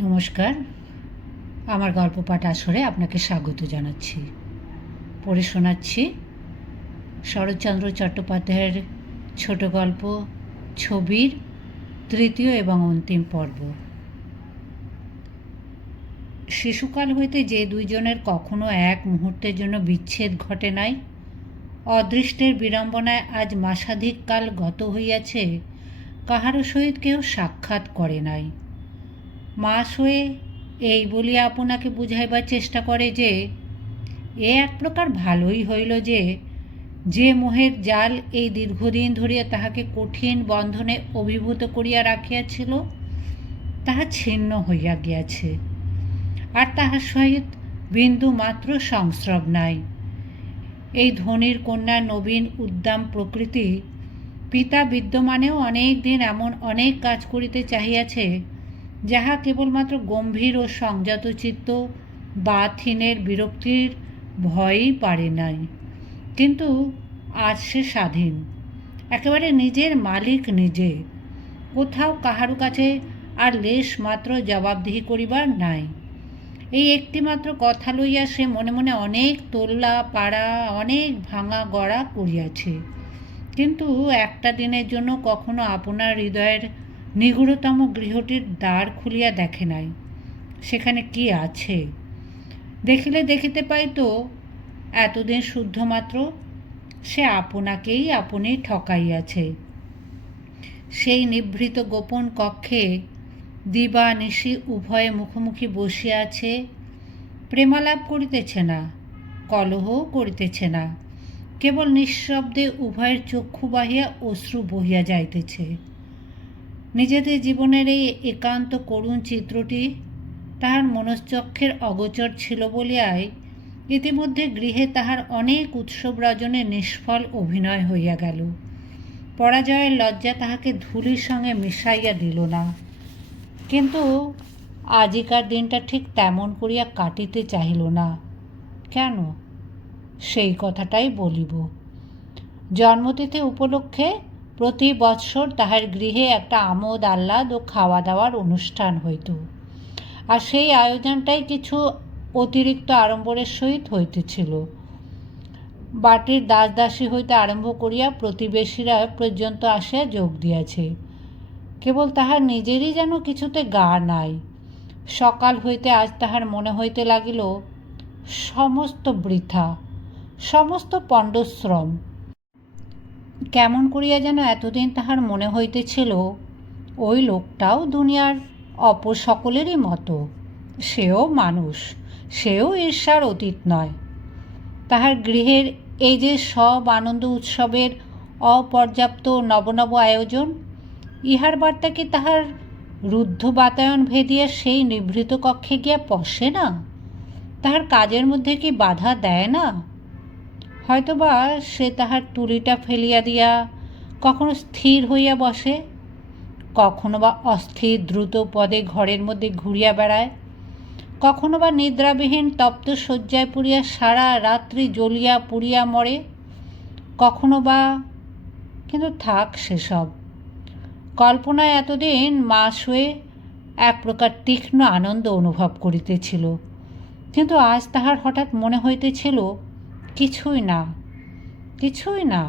নমস্কার, আমার গল্প পাঠ আসরে আপনাকে স্বাগত জানাচ্ছি। পড়ে শোনাচ্ছি শরৎচন্দ্র চট্টোপাধ্যায়ের ছোট গল্প ছবির তৃতীয় এবং অন্তিম পর্ব। শিশুকাল হইতে যে দুইজনের কখনো এক মুহূর্তের জন্য বিচ্ছেদ ঘটে নাই, অদৃষ্টের বিড়ম্বনায় আজ মাসাধিক কাল গত হইয়াছে, কাহারও সহিত কেউ সাক্ষাৎ করে নাই। মাস হয়ে এই বলিয়া আপনাকে বুঝাইবার চেষ্টা করে যে এ এক প্রকার ভালোই হইল যে মোহের জাল এই দীর্ঘদিন ধরিয়া তাহাকে কঠিন বন্ধনে অভিভূত করিয়া রাখিয়াছিল তাহা ছিন্ন হইয়া গিয়াছে, আর তাহার সহিত বিন্দু মাত্র সংস্রব নাই। এই ধনীর কন্যা নবীন উদ্দাম প্রকৃতি পিতা বিদ্যমানেও অনেক দিন এমন অনেক কাজ করিতে চাহিয়াছে যাহা কেবলমাত্র গম্ভীর ও সংযত চিত্ত বাথহীনের বিরক্তির ভয়ই পারে নাই। কিন্তু আজ সে স্বাধীন, একেবারে নিজের মালিক নিজে, কোথাও কাহারও কাছে আর লেশ মাত্র জবাবদিহি করিবার নাই। এই একটিমাত্র কথা লইয়া সে মনে মনে অনেক তোল্লা পাড়া, অনেক ভাঙা গড়া করিয়াছে, কিন্তু একটা দিনের জন্য কখনো আপনার হৃদয়ের নিগূঢ়তম গৃহটির দ্বার খুলিয়া দেখে নাই সেখানে কি আছে। দেখিলে দেখিতে পাইত এতদিন শুদ্ধমাত্র সে আপনাকেই আপনি ঠকাইয়াছে। সেই নিভৃত গোপন কক্ষে দিবা নিশি উভয়ে মুখোমুখি বসিয়া আছে, প্রেমালাপ করিতেছে না, কলহও করিতেছে না, কেবল নিঃশব্দে উভয়ের চক্ষু বাহিয়া অশ্রু বহিয়া যাইতেছে। নিজেদের জীবনের এই একান্ত করুণ চিত্রটি তাহার মনশ্চক্ষের অগোচর ছিল বলিয়াই ইতিমধ্যে গৃহে তাহার অনেক উৎসব রজনে নিষ্ফল অভিনয় হইয়া গেল। পরাজয়ের লজ্জা তাহাকে ধূলির সঙ্গে মিশাইয়া দিল না। কিন্তু আজিকার দিনটা ঠিক তেমন করিয়া কাটিতে চাহিল না। কেন, সেই কথাটাই বলিব। জন্মতিথি উপলক্ষে প্রতি বৎসর তাহার গৃহে একটা আমোদ আহ্লাদ ও খাওয়া দাওয়ার অনুষ্ঠান হইত, আর সেই আয়োজনটাই কিছু অতিরিক্ত আড়ম্বরের সহিত হইতেছিল। বাটির দাসদাসী হইতে আরম্ভ করিয়া প্রতিবেশীরা পর্যন্ত আসিয়া যোগ দিয়াছে। কেবল তাহার নিজেরই যেন কিছুতে গা নাই। সকাল হইতে আজ তাহার মনে হইতে লাগিল সমস্ত বৃথা, সমস্ত পণ্ডশ্রম। কেমন করিয়া যেন এতদিন তাহার মনে হইতেছিল ওই লোকটাও দুনিয়ার অপর সকলেরই মতো, সেও মানুষ, সেও ঈর্ষার অতীত নয়। তাহার গৃহের এই যে সব আনন্দ উৎসবের অপর্যাপ্ত নবনব আয়োজন, ইহার বার্তা কি তাহার রুদ্ধ বাতায়ন ভেদিয়া সেই নিভৃত কক্ষে গিয়া পশে না? তাহার কাজের মধ্যে কি বাধা দেয় না? হয়তোবা সে তাহার তুলিটা ফেলিয়া দিয়া কখনো স্থির হইয়া বসে, কখনো বা অস্থির দ্রুত পদে ঘরের মধ্যে ঘুরিয়া বেড়ায়, কখনো বা নিদ্রাবিহীন তপ্ত শয্যায় পড়িয়া সারা রাত্রি জ্বলিয়া পুড়িয়া মরে, কখনো বা, কিন্তু থাক সেসব। কল্পনায় এতদিন মাস হয়ে এক প্রকার তীক্ষ্ণ আনন্দ অনুভব করিতেছিল, কিন্তু আজ তাহার হঠাৎ মনে হইতেছিল কিছুই না, কিছুই না।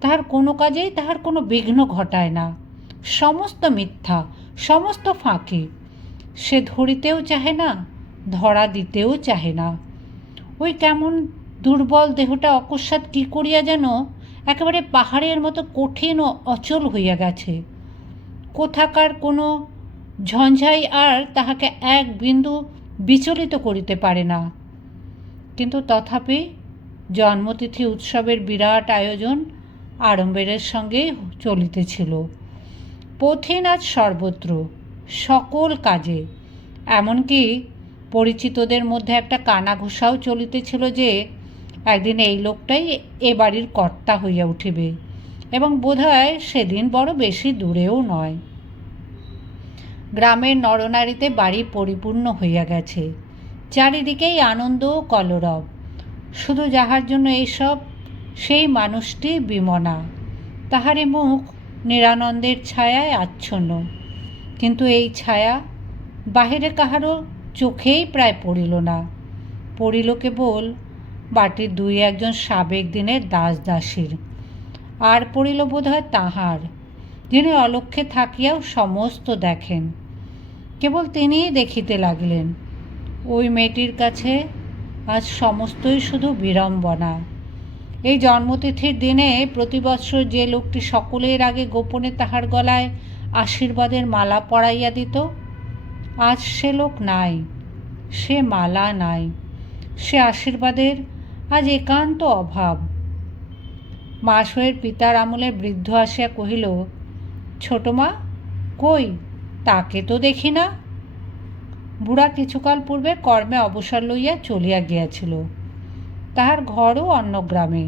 তাহার কোনো কাজেই তাহার কোনো বিঘ্ন ঘটায় না, সমস্ত মিথ্যা, সমস্ত ফাঁকি। সে ধরিতেও চাহে না, ধরা দিতেও চাহে না। ওই কেমন দুর্বল দেহটা অকস্মাৎ কী করিয়া যেন একেবারে পাহাড়ের মতো কঠিন ও অচল হইয়া গেছে। কোথাকার কোনো ঝঞ্ঝাই আর তাহাকে এক বিন্দু বিচলিত করিতে পারে না। কিন্তু তথাপি জন্মতিথি উৎসবের বিরাট আয়োজন আড়ম্বরের সঙ্গেই চলিতেছিল। পথিন আজ সর্বত্র, সকল কাজে, এমনকি পরিচিতদের মধ্যে একটা কানাঘুষাও চলিতেছিল যে একদিন এই লোকটাই এ বাড়ির কর্তা হইয়া উঠিবে, এবং বোধহয় সেদিন বড় বেশি দূরেও নয়। গ্রামের নরনারীতে বাড়ি পরিপূর্ণ হইয়া গেছে, চারিদিকেই আনন্দ ও কলরব। শুধু যাহার জন্য এইসব, সেই মানুষটি বিমনা। তাহারই মুখ নিরানন্দের ছায়ায় আচ্ছন্ন, কিন্তু এই ছায়া বাহিরে কাহারও চোখেই প্রায় পড়িল না, পড়িল কেবল বাটির দুই একজন সাবেক দিনের দাস দাসীর, আর পড়িল বোধহয় তাহার, যিনি অলক্ষ্যে থাকিয়াও সমস্ত দেখেন। কেবল তিনিই দেখিতে লাগিলেন ওই মেয়েটির কাছে আজ সমস্তই শুধু বিড়ম্বনা। এই জন্মতিথির দিনে প্রতি বৎসর যে লোকটি সকলের আগে গোপনে তাহার গলায় আশীর্বাদের মালা পরাইয়া দিত, আজ সে লোক নাই, সে মালা নাই, সে আশীর্বাদের আজ একান্ত অভাব। মাসয়ের পিতার আমলে বৃদ্ধ আসিয়া কহিল, ছোট মা কই, তাকে তো দেখি না। বুড়া কিছুকাল পূর্বে কর্মে অবসর লইয়া চলিয়া গিয়াছিল, তাহার ঘরও অন্য গ্রামে।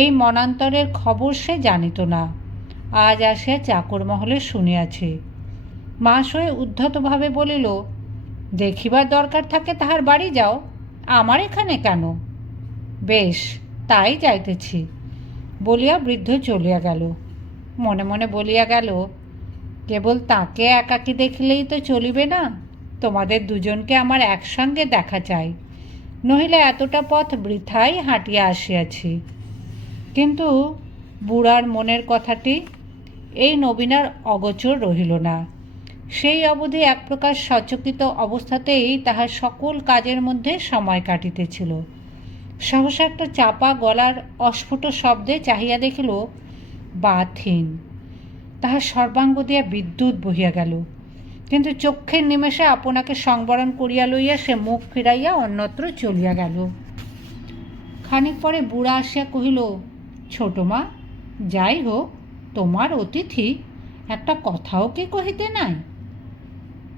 এই মনান্তরের খবর সে জানিত না, আজ আসিয়া চাকর মহলে শুনিয়াছে। মাসয়ে উদ্ধতভাবে বলিল, দেখিবার দরকার থাকে তাহার বাড়ি যাও, আমার এখানে কেন? বেশ, তাই যাইতেছি বলিয়া বৃদ্ধ চলিয়া গেল। মনে মনে বলিয়া গেল, কেবল তাকে একাকী দেখিলেই তো চলিবে না, তোমাদের দুজনকে আমার একসঙ্গে দেখা চাই, নহিলে এতটা পথ বৃথাই হাঁটিয়া আসিয়াছি। কিন্তু বুড়ার মনের কথাটি এই নবীনার অগোচর রহিল না। সেই অবধি এক প্রকার সচকিত অবস্থাতেই তাহার সকল কাজের মধ্যে সময় কাটিতেছিল। সহসা একটা চাপা গলার অস্ফুট শব্দে চাহিয়া দেখিল বাথহীন। তাহার সর্বাঙ্গ দিয়া বিদ্যুৎ বহিয়া গেল, কিন্তু চক্ষের নিমেষে আপনাকে সংবরণ করিয়া লইয়া সে মুখ ফিরাইয়া অন্যত্র চলিয়া গেল। খানিক পরে বুড়া আসিয়া কহিল, ছোট মা, যাই হোক, তোমার অতিথি, একটা কথাও কি কহিতে নাই?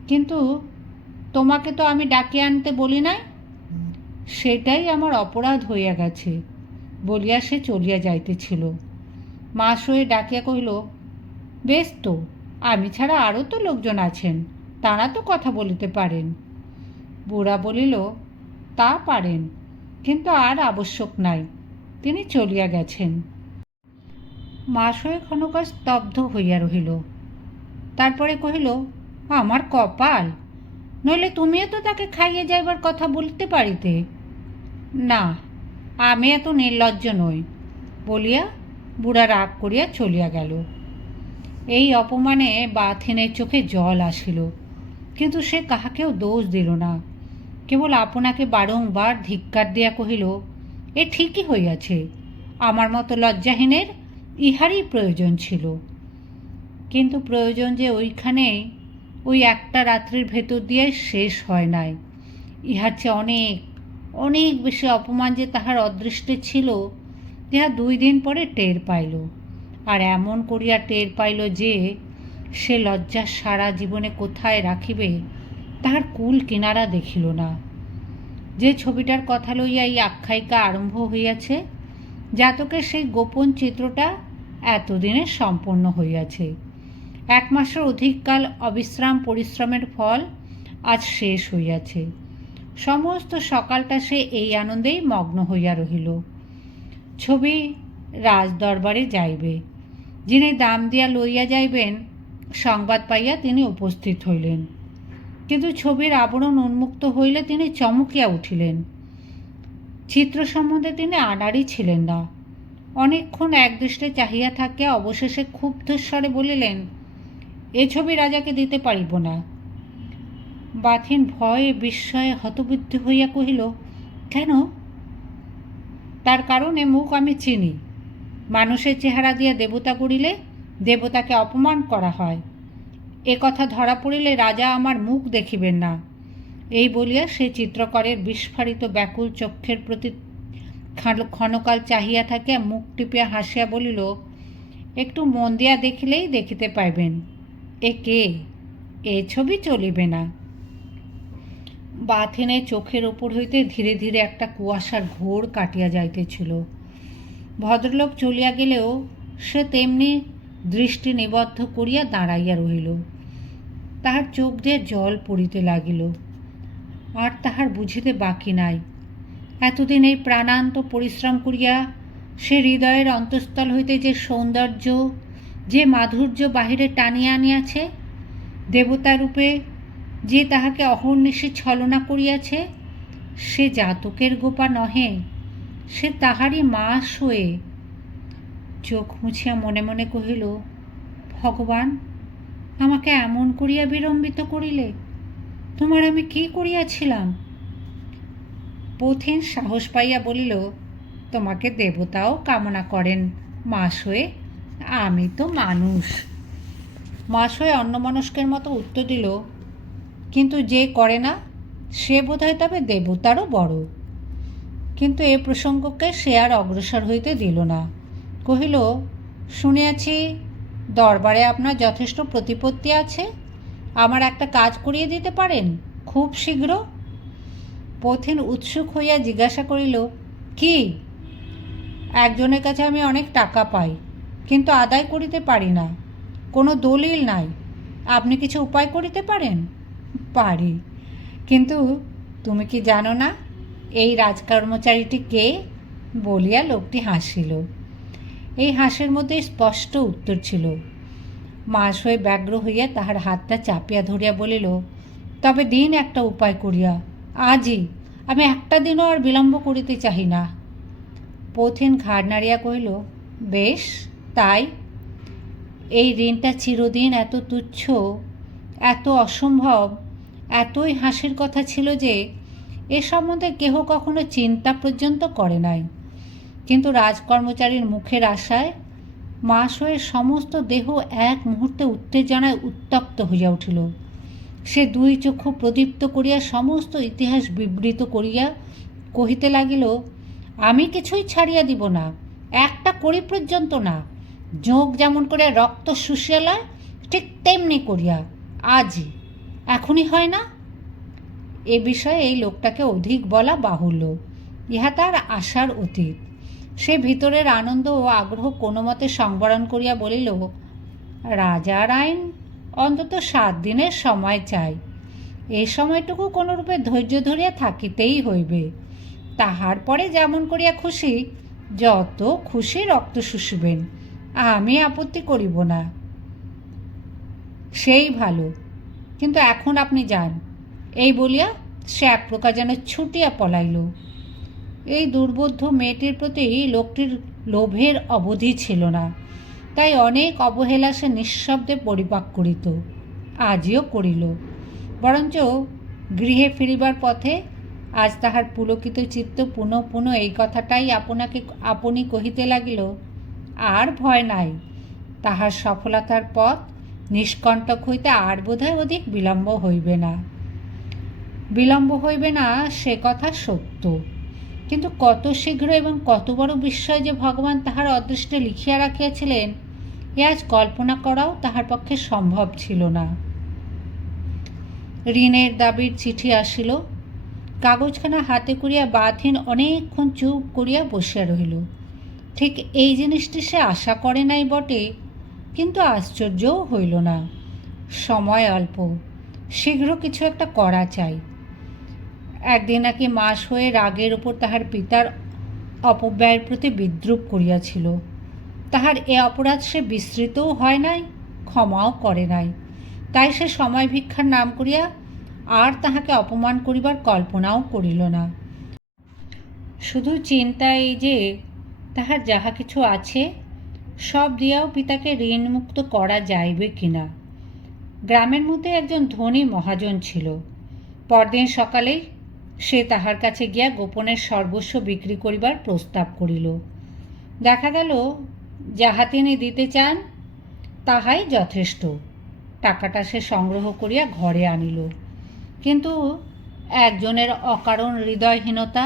কিন্তু তোমাকে তো আমি ডাকিয়ে আনতে বলি নাই। সেটাই আমার অপরাধ হইয়া গেছে বলিয়া সে চলিয়া যাইতেছিল। মাসয়ে ডাকিয়া কহিল, বেশ তো, আমি ছাড়া আরও তো লোকজন আছেন, তাঁরা তো কথা বলিতে পারেন। বুড়া বলিল, তা পারেন, কিন্তু আর আবশ্যক নাই, তিনি চলিয়া গেছেন। মাসয়ে ক্ষণকাল স্তব্ধ হইয়া রহিল, তারপরে কহিল, আমার কপাল, নইলে তুমিও তো তাকে খাইয়ে যাইবার কথা বলতে পারিতে। না, আমি এত নির্লজ্জ নই বলিয়া বুড়া রাগ করিয়া চলিয়া গেল। এই অপমানে বাথহীনের চোখে জল আসিল, কিন্তু সে কাহাকেও দোষ দিল না, কেবল আপনাকে বারংবার ধিক্কার দিয়া কহিল, এ ঠিকই হইয়াছে, আমার মতো লজ্জাহীনের ইহারই প্রয়োজন ছিল। কিন্তু প্রয়োজন যে ওইখানেই, ওই একটা রাত্রির ভেতর দিয়ে শেষ হয় নাই। ইহার চেয়ে অনেক অনেক বেশি অপমান যে তাহার অদৃষ্টে ছিল, ইহা 2 দিন পরে টের পাইল। আর এমন করিয়া টের পাইল যে সে লজ্জা সারা জীবনে কোথায় রাখিবে তাহার কুল কিনারা দেখিল না। যে ছবিটার কথা লইয়া এই আখ্যায়িকা আরম্ভ হইয়াছে, জাতকের সেই গোপন চিত্রটা এতদিনে সম্পন্ন হইয়াছে। 1 মাসের অধিককাল অবিশ্রাম পরিশ্রমের ফল আজ শেষ হইয়াছে। সমস্ত সকালটা সে এই আনন্দেই মগ্ন হইয়া রহিল। ছবি রাজদরবারে যাইবে, যিনি দাম দিয়া লইয়া যাইবেন সংবাদ পাইয়া তিনি উপস্থিত হইলেন, কিন্তু ছবির আবরণ উন্মুক্ত হইলে তিনি চমকিয়া উঠিলেন। চিত্র সম্বন্ধে তিনি আনাড়ি ছিলেন না। অনেকক্ষণ একদৃষ্টে চাহিয়া থাকিয়া অবশেষে ক্ষুব্ধস্বরে বলিলেন, এ ছবি রাজাকে দিতে পারিব না। বাথহীন ভয়ে বিস্ময়ে হতবুদ্ধি হইয়া কহিল, কেন? তার কারণ এ মুখ আমি চিনি। মানুষের চেহারা দিয়া দেবতা গড়িলে দেবতাকে অপমান করা হয়, এ কথা ধরা পড়িলে রাজা আমার মুখ দেখিবেন না। এই বলিয়া সে চিত্রকরের বিস্ফারিত ব্যাকুল চক্ষের প্রতি ক্ষণকাল চাহিয়া থাকিয়া মুখ টিপিয়া হাসিয়া বলিল, একটু মন দিয়া দেখিলেই দেখিতে পাইবেন এ কে, এ ছবি চলিবে না। বাথহীনের চোখের ওপর হইতে ধীরে ধীরে একটা কুয়াশার ঘোর কাটিয়া যাইতেছিল। ভদ্রলোক চলিয়া গেলেও সে তেমনি দৃষ্টি নিবদ্ধ করিয়া দাঁড়াইয়া রহিল। তাহার চোখ দিয়ে জল পড়িতে লাগিল। আর তাহার বুঝিতে বাকি নাই, এতদিন এই প্রাণান্ত পরিশ্রম করিয়া সে হৃদয়ের অন্তঃস্থল হইতে যে সৌন্দর্য, যে মাধুর্য বাহিরে টানিয়া আনিয়াছে, দেবতারূপে যে তাহাকে অহর্নিশে ছলনা করিয়াছে সে জাতকের গোপা নহে, সে তাহারই মাস হয়ে। চোখ মুছিয়া মনে মনে কহিল, ভগবান, আমাকে এমন করিয়া বিড়ম্বিত করিলে, তোমার আমি কি করিয়াছিলাম? পথিন সাহস পাইয়া বলিল, তোমাকে দেবতাও কামনা করেন মাস হয়ে, আমি তো মানুষ। মাস হয়ে অন্যমনস্কের মতো উত্তর দিল, কিন্তু যে করে না সে বোধহয় তবে দেবতারও বড়। কিন্তু এ প্রসঙ্গকে সে আর অগ্রসর হইতে দিল না। কহিল, শুনিয়াছি দরবারে আপনার যথেষ্ট প্রতিপত্তি আছে, আমার একটা কাজ করিয়ে দিতে পারেন খুব শীঘ্র? পথিন উৎসুক হইয়া জিজ্ঞাসা করিল, কি? একজনের কাছে আমি অনেক টাকা পাই, কিন্তু আদায় করিতে পারি না, কোনো দলিল নাই। আপনি কিছু উপায় করিতে পারেন? পারি, কিন্তু তুমি কি জানো না এই রাজকর্মচারীটি কে? বলিয়া লোকটি হাসিল। এই হাসির মধ্যে স্পষ্ট উত্তর ছিল। মাস হয়ে ব্যগ্র হইয়া তাহার হাতটা চাপিয়া ধরিয়া বলিল, তবে দিন একটা উপায় করিয়া, আজই, আমি একটা দিনও আর বিলম্ব করিতে চাহি না। পথিন ঘাড় নাড়িয়া কহিল, বেশ তাই। এই ঋণটা চিরদিন এত তুচ্ছ, এত অসম্ভব, এতই হাসির কথা ছিল যে এ সম্বন্ধে কেহ কখনো চিন্তা পর্যন্ত করে নাই। কিন্তু রাজকর্মচারীর মুখের আশায় মাস হয়ে সমস্ত দেহ এক মুহূর্তে উত্তেজনায় উত্তপ্ত হইয়া উঠিল। সে দুই চক্ষু প্রদীপ্ত করিয়া সমস্ত ইতিহাস বিবৃত করিয়া কহিতে লাগিল, আমি কিছুই ছাড়িয়া দিব না, একটা কড়ি পর্যন্ত না। যোগ যেমন করে রক্ত শুষিয়া লয়, ঠিক তেমনি করিয়া আজই, এখনই হয় না? এ বিষয়ে এই লোকটাকে অধিক বলা বাহুল্য, ইহা তার আশার অতীত। সে ভিতরের আনন্দ ও আগ্রহ কোনো মতে সংবরণ করিয়া বলিল, রাজার আইন অন্তত 7 দিনের সময় চাই। এই সময়টুকু কোনোরূপে ধৈর্য ধরিয়া থাকিতেই হইবে। তাহার পরে যেমন করিয়া খুশি, যত খুশি রক্ত শুষিবেন, আমি আপত্তি করিব না। সেই ভালো, কিন্তু এখন আপনি যান। এই বলিয়া সে এক প্রকার যেন ছুটিয়া পলাইল। এই দুর্বোধ্য মেয়েটির প্রতি লোকটির লোভের অবধি ছিল না, তাই অনেক অবহেলা সে নিঃশব্দে পরিপাক করিত, আজও করিল। বরঞ্চ গৃহে ফিরিবার পথে আজ তাহার পুলকিত চিত্ত পুনঃ পুনঃ এই কথাটাই আপনি কহিতে লাগিল, আর ভয় নাই, তাহার সফলতার পথ নিষ্কণ্টক হইতে আর বোধহয় অধিক বিলম্ব হইবে না। বিলম্ব হইবে না সে কথা সত্য, কিন্তু কত শীঘ্র এবং কত বড় বিস্ময় যে ভগবান তাহার অদৃষ্টে লিখিয়া রাখিয়াছিলেন, এ আজ কল্পনা করাও তাহার পক্ষে সম্ভব ছিল না। ঋণের দাবির চিঠি আসিল। কাগজখানা হাতে করিয়া বাথিন অনেকক্ষণ চুপ করিয়া বসিয়া রহিল। ঠিক এই জিনিসটি সে আশা করে নাই বটে, কিন্তু আশ্চর্যও হইল না। সময় অল্প, শীঘ্র কিছু একটা করা চাই। একদিন নাকি মাস হয়ে রাগের উপর তাহার পিতার অপব্যয়ের প্রতি বিদ্রূপ করিয়াছিল। তাহার এ অপরাধ সে বিস্মৃতও হয় নাই, ক্ষমাও করে নাই। তাই সে সময় ভিক্ষার নাম করিয়া আর তাহাকে অপমান করিবার কল্পনাও করিল না। শুধু চিন্তা এই যে তাহার যাহা কিছু আছে সব দিয়াও পিতাকে ঋণমুক্ত করা যাইবে কিনা। গ্রামের মধ্যে একজন ধনী মহাজন ছিল। পরদিন সকালেই সে তাহার কাছে গিয়া গোপনের সর্বস্ব বিক্রি করিবার প্রস্তাব করিল। দেখা গেল যাহা তিনি দিতে চান তাহাই যথেষ্ট। টাকাটা সে সংগ্রহ করিয়া ঘরে আনিল। কিন্তু একজনের অকারণ হৃদয়হীনতা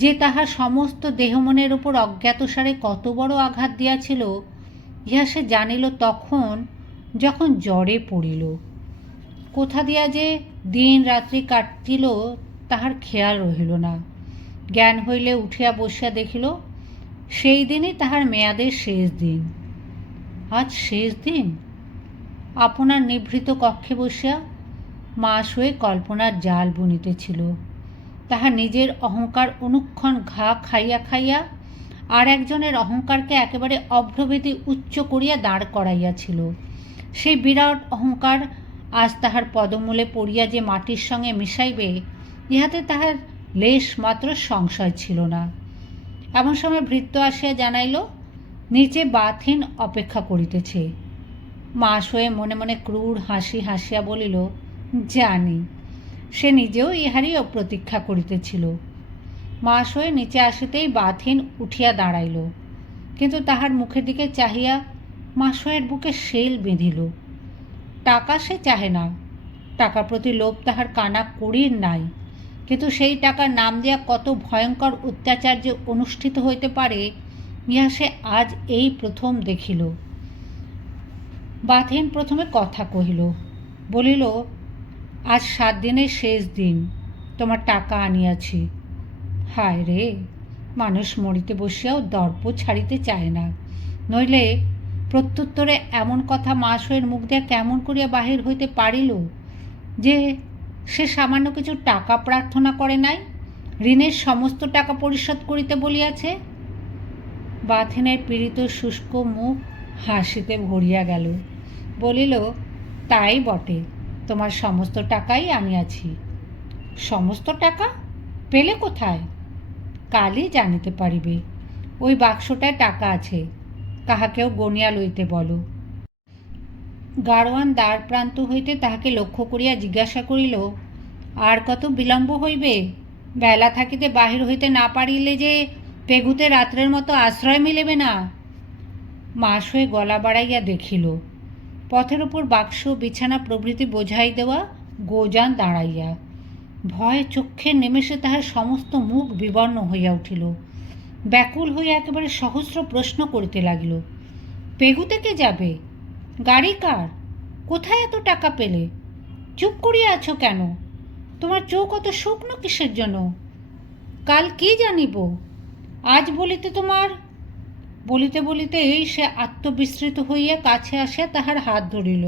যে তাহার সমস্ত দেহমনের উপর অজ্ঞাতসারে কত বড় আঘাত দিয়াছিল, ইহা সে জানিল তখন যখন জ্বরে পড়িল। কোথা দিয়া যে দিন রাত্রি কাটিল তাহার খেয়াল রহিল না। জ্ঞান হইলে উঠিয়া বসিয়া দেখিল সেই দিনই তাহার মেয়াদের শেষ দিন। আজ শেষ দিন। আপনার নিভৃত কক্ষে বসিয়া মাস হয়ে কল্পনার জাল বুনিতেছিল। তাহার নিজের অহংকার অনুক্ষণ ঘা খাইয়া খাইয়া আর একজনের অহংকারকে একেবারে অভ্রভেদী উচ্চ করিয়া দাঁড় করাইয়াছিল। সেই বিরাট অহংকার আজ তাহার পদমূলে পড়িয়া যে মাটির সঙ্গে মিশাইবে ইহাতে তাহার লেশ মাত্র সংশয় ছিল না। এমন সময় ভৃত্য আসিয়া জানাইল নিচে বাথিন অপেক্ষা করিতেছে। মাস হয়ে মনে মনে ক্রূর হাসি হাসিয়া বলিল, জানি, সে নিজেও ইহারই প্রতীক্ষা করিতেছিল। মাস হয়ে নিচে আসিতেই বাথিন উঠিয়া দাঁড়াইল, কিন্তু তাহার মুখের দিকে চাহিয়া মাসয়ের বুকে শেল বেঁধিল। টাকা সে চাহে না, টাকার প্রতি লোভ তাহার কানা কড়ির নাই, কিন্তু সেই টাকার নাম দিয়া কত ভয়ঙ্কর অত্যাচার যে অনুষ্ঠিত হইতে পারে ইহা সে আজ এই প্রথম দেখিল। বাথিন প্রথমে কথা কহিল, বলিল, আজ 7 দিনের শেষ দিন, তোমার টাকা আনিয়াছি। হায় রে, মানুষ মরিতে বসিয়াও দর্প ছাড়িতে চায় না, নইলে প্রত্যুত্তরে এমন কথা মাসয়ের মুখ দিয়া কেমন করিয়া বাহির হইতে পারিল যে সে সামান্য কিছু টাকা প্রার্থনা করে নাই, ঋণের সমস্ত টাকা পরিশোধ করিতে বলিয়াছে। বাথিনের পীড়িত শুষ্ক মুখ হাসিতে ভরিয়া গেল। বলিল, তাই বটে, তোমার সমস্ত টাকাই আনিয়াছি। সমস্ত টাকা পেলে কোথায়? কালই জানিতে পারিবে। ওই বাক্সটায় টাকা আছে, কাহাকেও গনিয়া লইতে বলো। গাড়োয়ান দ্বার প্রান্ত হইতে তাহাকে লক্ষ্য করিয়া জিজ্ঞাসা করিল, আর কত বিলম্ব হইবে? বেলা থাকিতে বাহির হইতে না পারিলে যে পেগুতে রাত্রের মতো আশ্রয় মিলিবে না। মাস হয়ে গলা বাড়াইয়া দেখিল পথের উপর বাক্স, বিছানা প্রভৃতি বোঝাই দেওয়া গোজান দাঁড়াইয়া। ভয়ে চক্ষের নিমেষে তাহার সমস্ত মুখ বিবর্ণ হইয়া উঠিল। ব্যাকুল হইয়া একেবারে সহস্র প্রশ্ন করিতে লাগিল। পেগুতে কে যাবে? গাড়ি কার? কোথায় এত টাকা পেলে? চুপ করিয়া আছো কেন? তোমার চোখ অত শুকনো কিসের জন্য? কাল কি জানিব? আজ বলিতে তোমার। বলিতে বলিতে এই সে আত্মবিস্মৃত হইয়া কাছে আসিয়া তাহার হাত ধরিল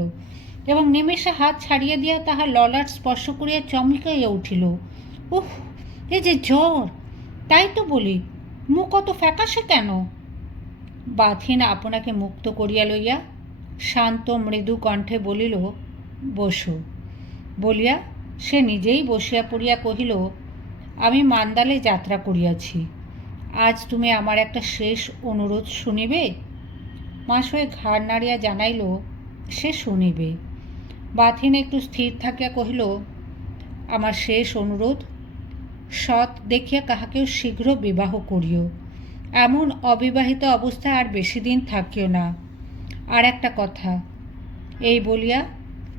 এবং নিমেষে হাত ছাড়িয়া দিয়া তাহার ললাট স্পর্শ করিয়া চমকাইয়া উঠিল। উহ, এ যে জ্বর! তাই তো বলি, মুখ অত ফ্যাকাশে কেন? বাথিন আপনাকে মুক্ত করিয়া লইয়া শান্ত মৃদু কণ্ঠে বলিল, বসো। বলিয়া সে নিজেই বসিয়া পড়িয়া কহিল, আমি মান্দালে যাত্রা করিয়াছি, আজ তুমি আমার একটা শেষ অনুরোধ শুনিবে? মাসয়ে ঘাড় নাড়িয়া জানাইল, সে শুনিবে। বাথিন একটু স্থির থাকিয়া কহিল, আমার শেষ অনুরোধ, সৎ দেখিয়া কাহাকেও শীঘ্র বিবাহ করিও। এমন অবিবাহিত অবস্থায় আর বেশি দিন থাকিও না। আর একটা কথা। এই বলিয়া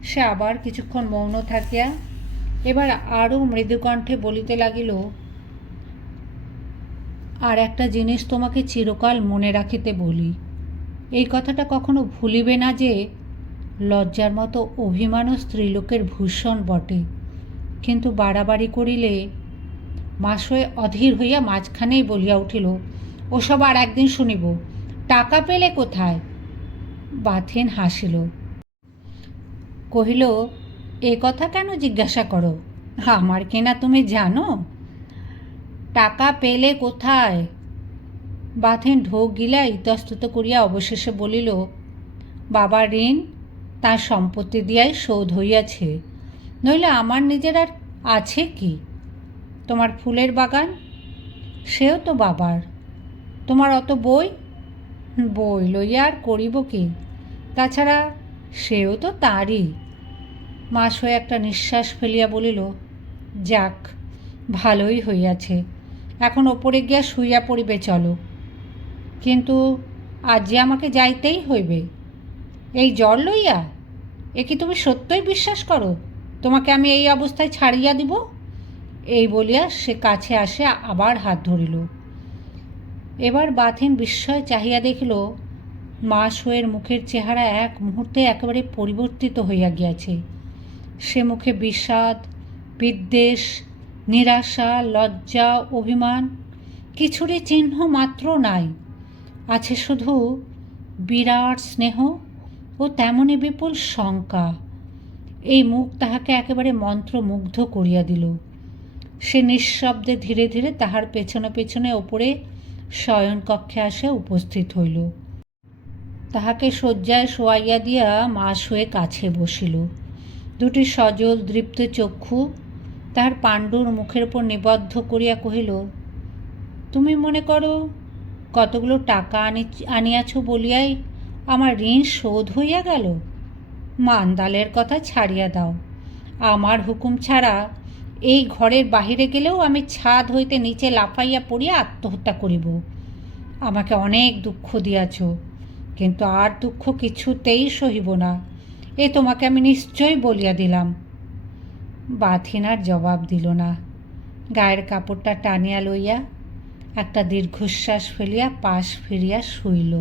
সে আবার কিছুক্ষণ মৌন থাকিয়া এবার আরও মৃদুকণ্ঠে বলিতে লাগিল, আর একটা জিনিস তোমাকে চিরকাল মনে রাখিতে বলি। এই কথাটা কখনো ভুলিবে না যে লজ্জার মতো অভিমানও স্ত্রীলোকের ভূষণ বটে, কিন্তু বাড়াবাড়ি করিলে। মাসয়ে অধীর হইয়া মাঝখানেই বলিয়া উঠিল, ওসব আর একদিন শুনিব। টাকা পেলে কোথায়? বাথিন হাসিল, কহিল, এ কথা কেন জিজ্ঞাসা করো? আমার কিনা তুমি জানো? টাকা পেলে কোথায়? বাথিন ঢোক গিলা ইতস্তত করিয়া অবশেষে বলিল, বাবার ঋণ তার সম্পত্তি দিয়াই শোধ হইয়াছে, নইলে আমার নিজের আর আছে কি? তোমার ফুলের বাগান, সেও তো বাবার। তোমার অত বই, বই লইয়া আর করিব কি? তাছাড়া সেও তো তাঁরই। মাস হয়ে একটা নিঃশ্বাস ফেলিয়া বলিল, যাক, ভালোই হইয়াছে, এখন ওপরে গিয়া শুইয়া পড়িবে, চলো। কিন্তু আজ যে আমাকে যাইতেই হইবে, এই জ্বর লইয়া? এ কি তুমি সত্যই বিশ্বাস করো তোমাকে আমি এই অবস্থায় ছাড়িয়া দিব? এই বলিয়া সে কাছে আসে আবার হাত ধরিল। এবার বাথিন বিস্ময়ে চাহিয়া দেখিল মাসয়ের মুখের চেহারা এক মুহূর্তে একেবারে পরিবর্তিত হইয়া গিয়াছে। সে মুখে বিষাদ, বিদ্বেষ, নিরাশা, লজ্জা, অভিমান কিছুরই চিহ্ন মাত্র নাই। আছে শুধু বিরাট স্নেহ ও তেমনি বিপুল শঙ্কা। এই মুখ তাহাকে একেবারে মন্ত্রমুগ্ধ করিয়া দিল। সে নিঃশব্দে ধীরে ধীরে তাহার পেছনে পেছনে ওপরে শয়নকক্ষে আসিয়া উপস্থিত হইল। তাহাকে শয্যায় শোয়াইয়া দিয়া মাস হয়ে কাছে বসিল দুটি সজল দৃপ্ত চক্ষু তাহার পাণ্ডুর মুখের উপর নিবদ্ধ করিয়া কহিল, তুমি মনে করো কতগুলো টাকা আনিয়াছ বলিয়াই আমার ঋণ শোধ হইয়া গেল? মান্দালের কথা ছাড়িয়া দাও। আমার হুকুম ছাড়া এই ঘরের বাহিরে গেলেও আমি ছাদ হইতে নিচে লাফাইয়া পড়িয়া আত্মহত্যা করিব। আমাকে অনেক দুঃখ দিয়াছ, কিন্তু আর দুঃখ কিছুতেই সহিব না, এ তোমাকে আমি নিশ্চয়ই বলিয়া দিলাম। বাথিনার জবাব দিল না। গায়ের কাপড়টা টানিয়া লইয়া একটা দীর্ঘশ্বাস ফেলিয়া পাশ ফিরিয়া শুইল।